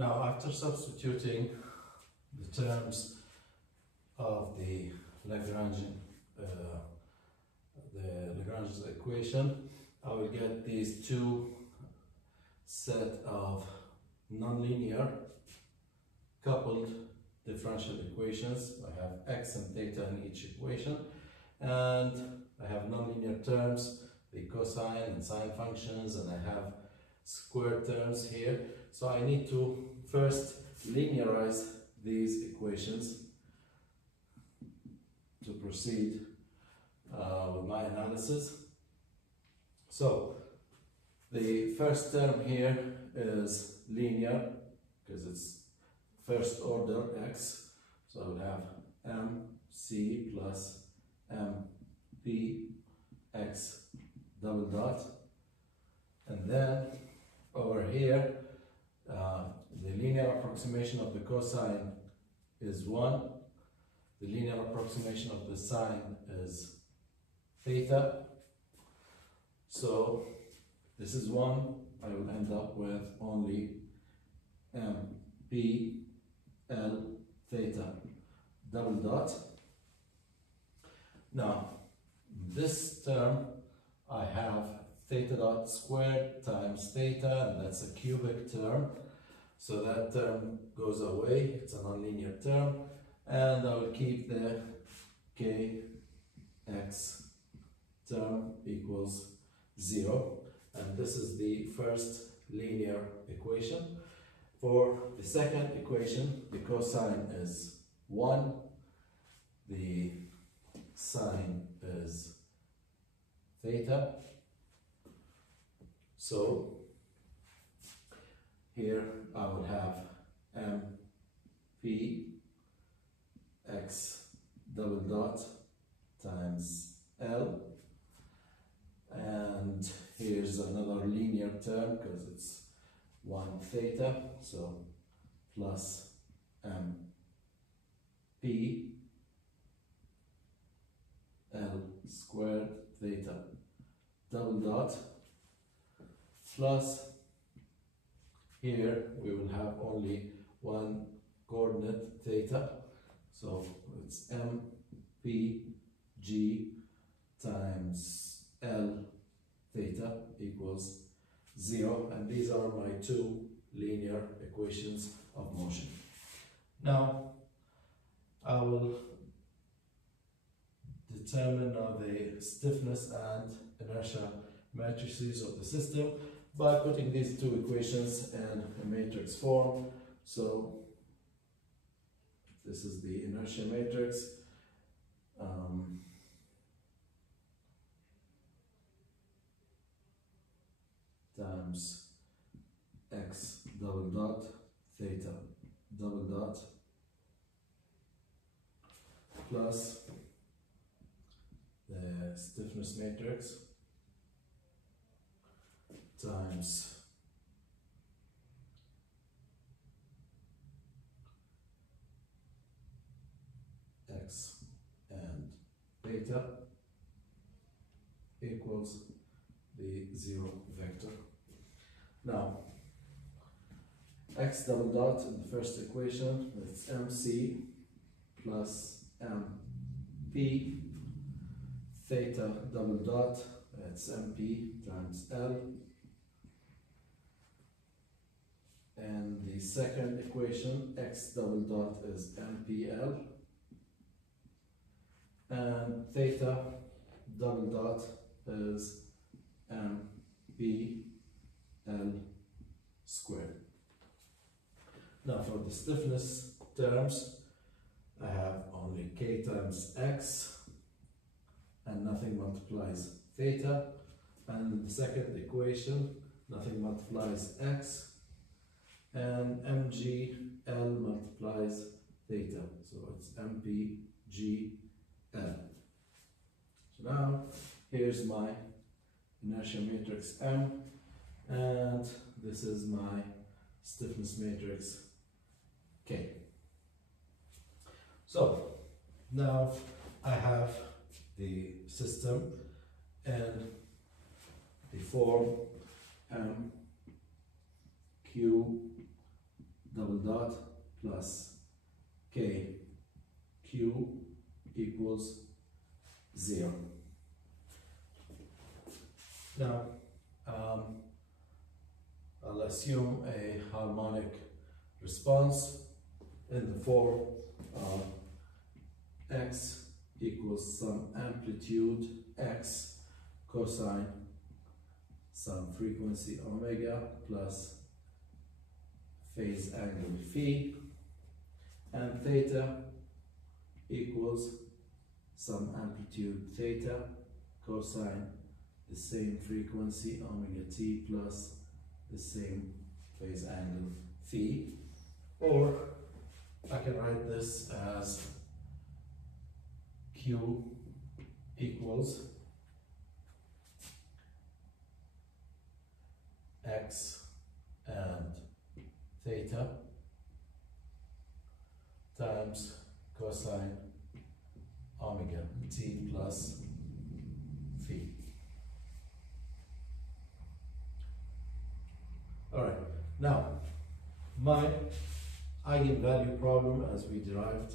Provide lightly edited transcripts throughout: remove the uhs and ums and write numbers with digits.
Now, after substituting the terms of the Lagrangian equation, I will get these two set of nonlinear coupled differential equations. I have x and theta in each equation, and I have nonlinear terms, the cosine and sine functions, and I have square terms here. So I need to first linearize these equations to proceed with my analysis. So the first term here is linear because it's first order x. So I will have mc plus mp x double dot, and then over here the linear approximation of the cosine is 1, the linear approximation of the sine is theta. So this is 1, I will end up with only mp L theta double dot. Now, this term I have theta dot squared times theta, and that's a cubic term. So that term goes away, it's a nonlinear term, and I will keep the kx term equals 0. And this is the first linear equation. For the second equation, the cosine is 1, the sine is theta. So here I would have mp x double dot times L, and here's another linear term because it's 1 theta, so plus mp L squared theta double dot, plus here we will have only one coordinate theta, so it's mpg times L theta equals 0, and these are my two linear equations of motion. Now I will determine now the stiffness and inertia matrices of the system by putting these two equations in a matrix form. So this is the inertia matrix. Times x double dot theta double dot plus the stiffness matrix times x and theta equals the 0 vector. Now, x double dot in the first equation, that's mc plus mp, theta double dot, that's mp times L, and the second equation, x double dot is mpl, and theta double dot is mpl squared. Now for the stiffness terms, I have only k times x and nothing multiplies theta, and in the second equation nothing multiplies x, and mgl multiplies theta, so it's mpgl. So now here's my inertia matrix M, and this is my stiffness matrix K. So now I have the system in the form M Q double dot plus k q equals 0. Now I'll assume a harmonic response in the form of x equals some amplitude x cosine some frequency omega plus phase angle phi, and theta equals some amplitude theta cosine the same frequency omega t plus the same phase angle phi. Or I can write this as q equals x and theta times cosine omega t plus phi. All right, now my eigenvalue problem, as we derived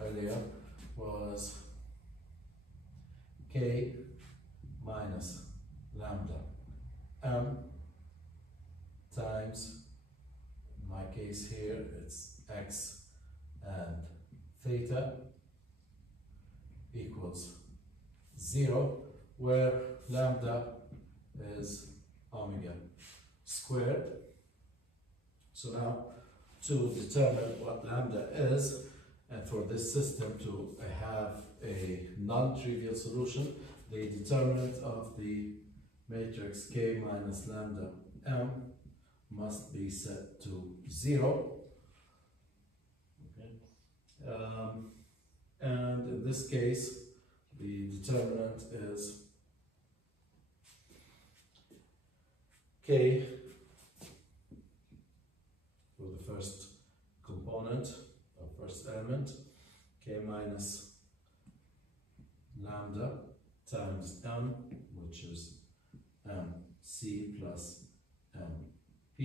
earlier, was k minus lambda m times, in my case here it's x and theta equals 0, where lambda is omega squared. So now to determine what lambda is, and for this system to have a non-trivial solution, the determinant of the matrix k minus lambda m must be set to 0. Okay. And in this case, the determinant is k for the first component or first element, k minus lambda times m, which is mc plus mp,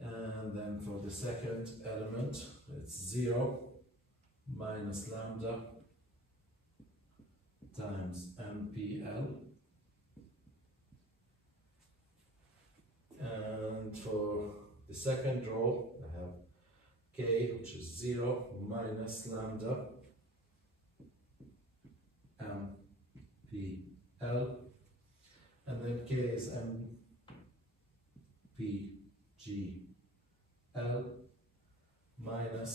and then for the second element it's 0 minus lambda times mpl, and for the second row I have k, which is 0 minus lambda mpl, and then k is mpgl minus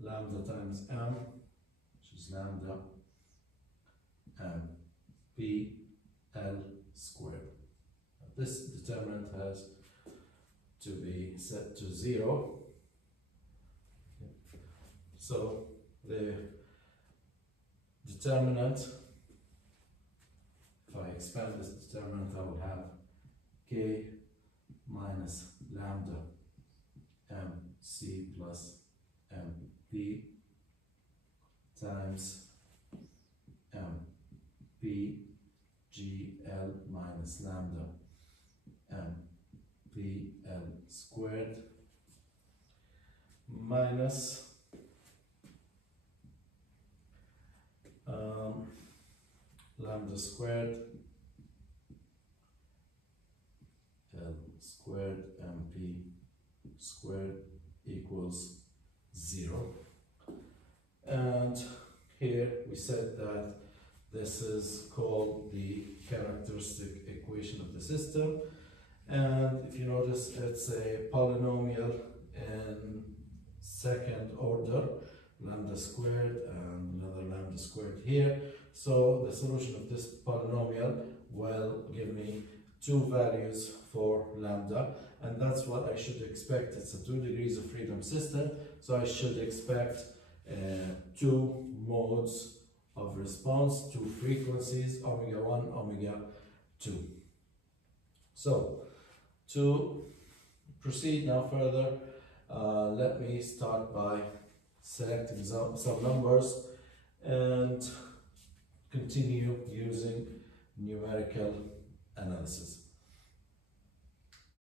lambda times m, which is lambda mpl squared. This determinant has to be set to 0. So the determinant, if I expand this determinant, I will have k minus lambda mc plus mp times mpgl minus lambda mpl squared minus lambda squared l squared mp squared equals 0. And here we said that this is called the characteristic equation of the system, and if you notice it's a polynomial in second order, lambda squared and another lambda squared here. So the solution of this polynomial will give me 2 values for lambda, and that's what I should expect. It's a 2 degrees of freedom system, so I should expect 2 modes of response, 2 frequencies, omega 1, omega 2. So to proceed now further, let me start by selecting some numbers and continue using numerical analysis.